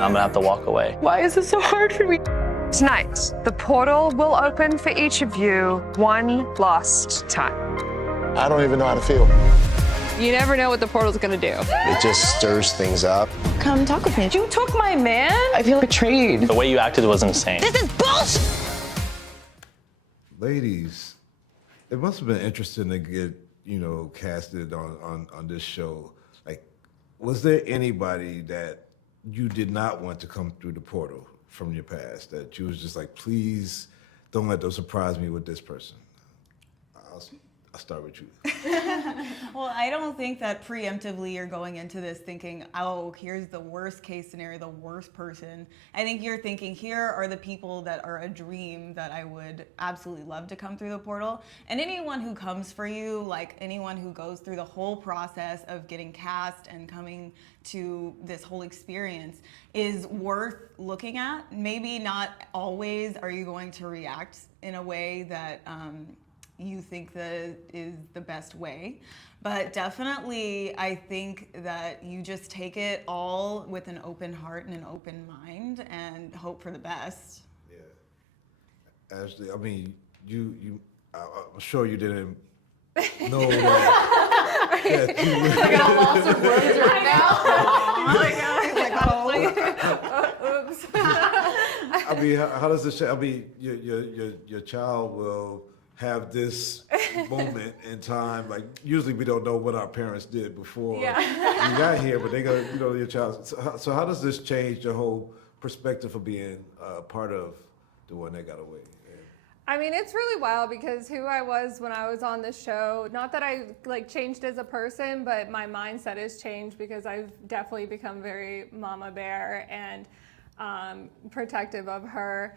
I'm gonna have to walk away. Why is this so hard for me? Tonight, the portal will open for each of you one last time. I don't even know how to feel. You never know what the portal's gonna do. It just stirs things up. Come talk with me. You took my man? I feel betrayed. The way you acted was insane. This is bullshit! Ladies, it must have been interesting to get, casted on this show. Like, was there anybody that you did not want to come through the portal from your past, that you was just like, please don't let them surprise me with this person? I'll start with you. Well, I don't think that preemptively you're going into this thinking, oh, here's the worst case scenario, the worst person. I think you're thinking, here are the people that are a dream that I would absolutely love to come through the portal. And anyone who comes for you, like anyone who goes through the whole process of getting cast and coming to this whole experience is worth looking at. Maybe not always are you going to react in a way that you think that is the best way. But definitely, I think that you just take it all with an open heart and an open mind and hope for the best. Yeah. Ashley, I mean, I'm sure you didn't know that you were... I got lost in words right now. Oops. I mean, how does this? I mean, your child will have this moment in time. Like, usually we don't know what our parents did before we got here, but they go, your child. So how does this change your whole perspective of being part of the one that got away? I mean, it's really wild because who I was when I was on the show, not that I changed as a person, but my mindset has changed because I've definitely become very mama bear and protective of her.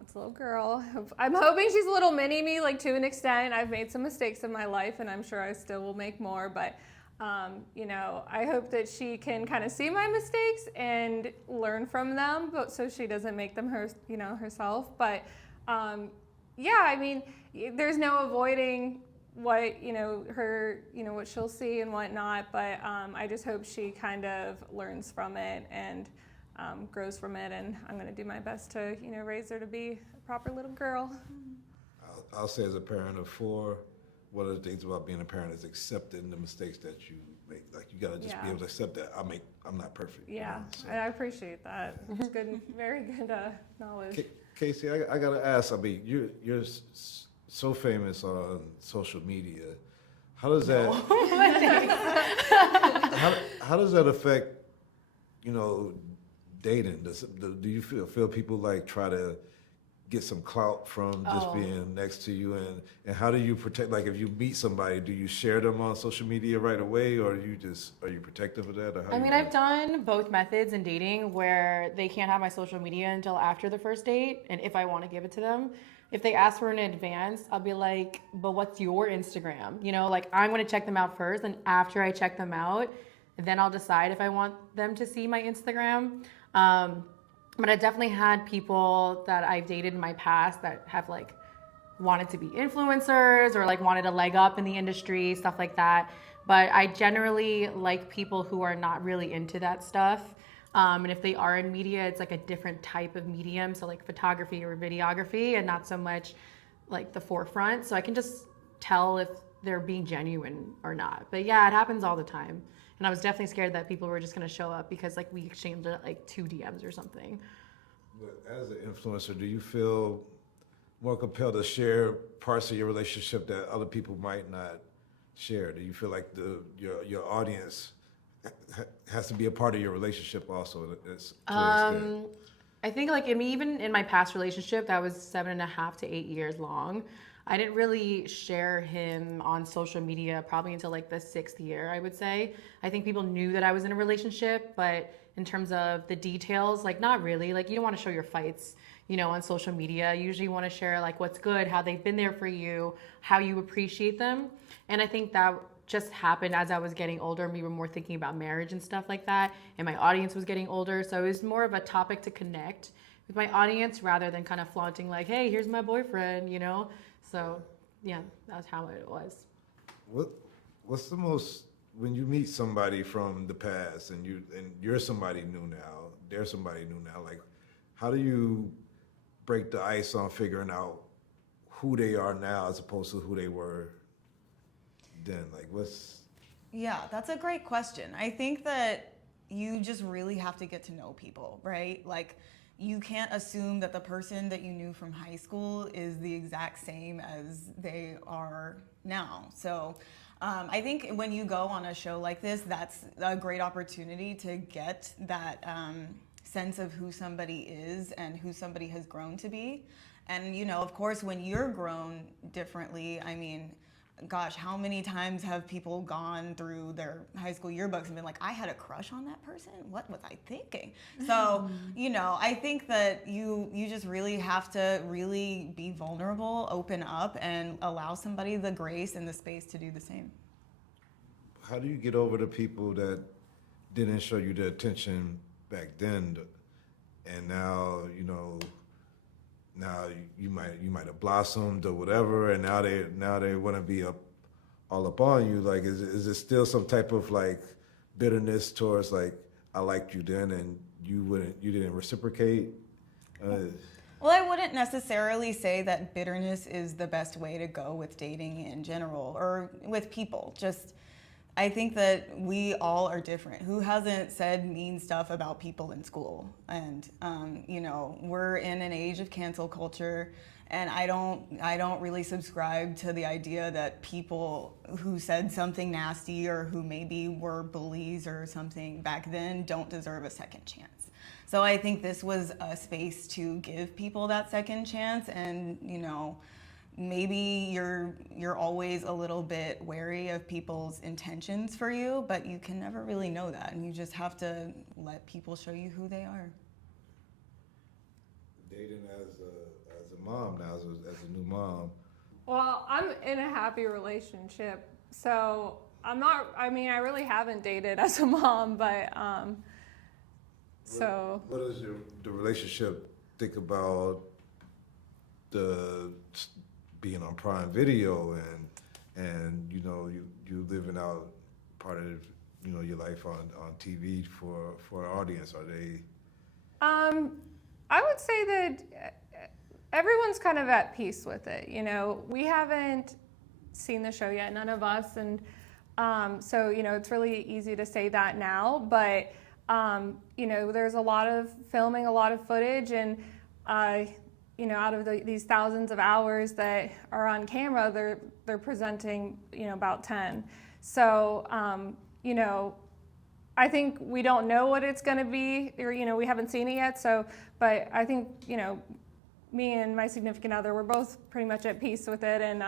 It's a little girl. I'm hoping she's a little mini me, to an extent. I've made some mistakes in my life, and I'm sure I still will make more. But, I hope that she can kind of see my mistakes and learn from them, but so she doesn't make them herself. But, I mean, there's no avoiding what her what she'll see and whatnot. But I just hope she kind of learns from it and grows from it, and I'm going to do my best to, raise her to be a proper little girl. I'll say as a parent of 4, one of the things about being a parent is accepting the mistakes that you make. Like, you got to just be able to accept that I'm not perfect. Yeah, so. I appreciate that. It's good, very good knowledge. Kasey, I got to ask, I mean, you're so famous on social media. How does that, how does that affect, dating? Do you feel people try to get some clout from just being next to you, and how do you protect, if you meet somebody, do you share them on social media right away, or are you protective of that? Or how I've done both methods in dating where they can't have my social media until after the first date, and if I want to give it to them. If they ask for it in advance, I'll be like, but what's your Instagram? I'm going to check them out first, and after I check them out, then I'll decide if I want them to see my Instagram. But I definitely had people that I've dated in my past that have wanted to be influencers or wanted a leg up in the industry, stuff like that. But I generally like people who are not really into that stuff. And if they are in media, it's a different type of medium. So photography or videography, and not so much the forefront. So I can just tell if they're being genuine or not. But yeah, it happens all the time. And I was definitely scared that people were just going to show up because we exchanged 2 DMs or something. But as an influencer, do you feel more compelled to share parts of your relationship that other people might not share? Do you feel like your audience has to be a part of your relationship also? I think even in my past relationship that was 7.5 to 8 years long, I didn't really share him on social media probably until the 6th year, I would say. I think people knew that I was in a relationship, but in terms of the details, not really. You don't want to show your fights, on social media. You usually want to share what's good, how they've been there for you, how you appreciate them. And I think that just happened as I was getting older and we were more thinking about marriage and stuff like that. And my audience was getting older. So it was more of a topic to connect with my audience rather than kind of flaunting hey, here's my boyfriend, So yeah, that's how it was. What's the most when you meet somebody from the past and you're somebody new now, they're somebody new now, like how do you break the ice on figuring out who they are now as opposed to who they were then? Like Yeah, that's a great question. I think that you just really have to get to know people, right? Like you can't assume that the person that you knew from high school is the exact same as they are now. So I think when you go on a show like this, that's a great opportunity to get that sense of who somebody is and who somebody has grown to be. And, you know, of course, when you're grown differently, I mean, gosh, how many times have people gone through their high school yearbooks and been like, I had a crush on that person? What was I thinking? So, you know, I think that you just really have to really be vulnerable, open up, and allow somebody the grace and the space to do the same. how do you get over the people that didn't show you the attention back then, and now, you know, now you might have blossomed or whatever, and now they want to be all up on you? Like, is it still some type of like bitterness towards like, I liked you then and you didn't reciprocate? Well, I wouldn't necessarily say that bitterness is the best way to go with dating in general or with people. Just, I think that we all are different. Who hasn't said mean stuff about people in school? And you know, we're in an age of cancel culture, and I don't really subscribe to the idea that people who said something nasty or who maybe were bullies or something back then don't deserve a second chance. So I think this was a space to give people that second chance, and you know, maybe you're always a little bit wary of people's intentions for you, but you can never really know that, and you just have to let people show you who they are. Dating as a mom now, as a new mom. Well, I'm in a happy relationship, so I'm not. I mean, I really haven't dated as a mom, but so. What does the relationship think about the being on Prime Video and you know you living out part of, you know, your life on TV for an audience? Are they? I would say that everyone's kind of at peace with it. You know, we haven't seen the show yet, none of us, and so you know, it's really easy to say that now, but. You know, there's a lot of filming, a lot of footage, and you know, out of these thousands of hours that are on camera, they're presenting, you know, about 10. So you know, I think we don't know what it's going to be, or you know, we haven't seen it yet. So, but I think, you know, me and my significant other, we're both pretty much at peace with it, and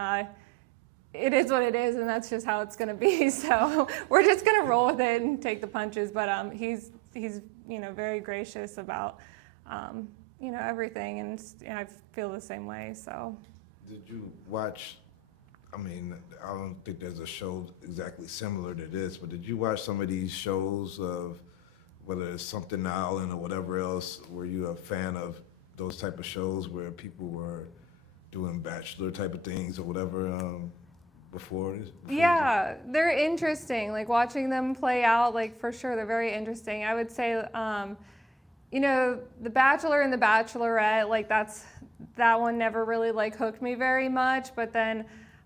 it is what it is, and that's just how it's going to be. So we're just going to roll with it and take the punches. But he's you know, very gracious about you know, everything, and I feel the same way. So. Did you watch? I mean, I don't think there's a show exactly similar to this, but did you watch some of these shows of whether it's Something Island or whatever else? Were you a fan of those type of shows where people were doing bachelor type of things or whatever? Before yeah, they're interesting. Like watching them play out, like for sure, they're very interesting. I would say, you know, The Bachelor and The Bachelorette, like that one never really like hooked me very much. But then,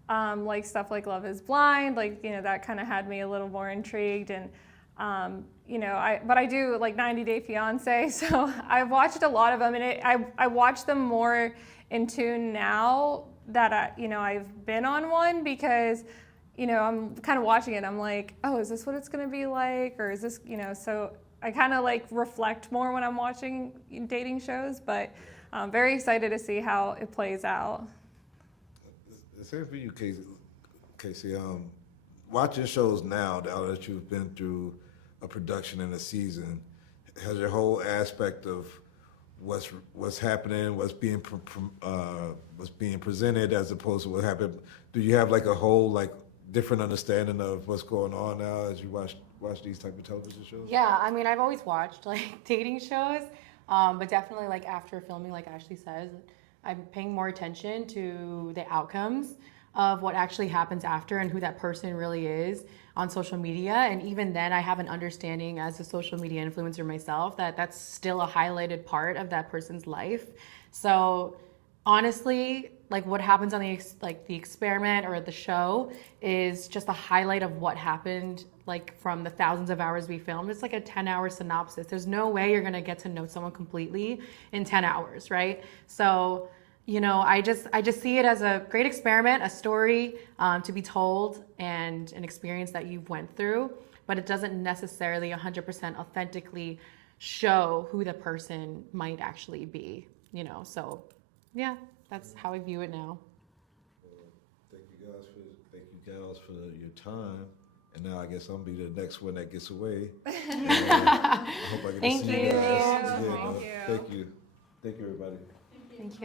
like stuff like Love Is Blind, like, you know, that kind of had me a little more intrigued. And you know, but I do like 90 Day Fiance, so I've watched a lot of them, and I watch them more in tune now that you know, I've been on one, because you know, I'm kind of watching it, I'm like, oh, is this what it's going to be like, or is this, you know, so I kind of like reflect more when I'm watching dating shows, but I'm very excited to see how it plays out. The same for you, Kasey. Watching shows now that you've been through a production and a season, has your whole aspect of what's happening, what's being presented as opposed to what happened, do you have like a whole like different understanding of what's going on now as you watch these type of television shows? Yeah, I mean, I've always watched like dating shows, but definitely like after filming, like Ashley says, I'm paying more attention to the outcomes. of what actually happens after and who that person really is on social media. And even then, I have an understanding as a social media influencer myself that that's still a highlighted part of that person's life. So honestly, like what happens on the experiment or the show is just a highlight of what happened, like from the thousands of hours we filmed. It's like a 10-hour synopsis. There's no way you're gonna get to know someone completely in 10 hours, right? So, you know, I just see it as a great experiment, a story to be told, and an experience that you've went through, but it doesn't necessarily 100% authentically show who the person might actually be, you know? So yeah, that's how I view it now. Thank you gals for your time. And now I guess I'm be the next one that gets away. I hope I get to see you guys. Thank you. Thank you. Thank you, everybody. Thank you.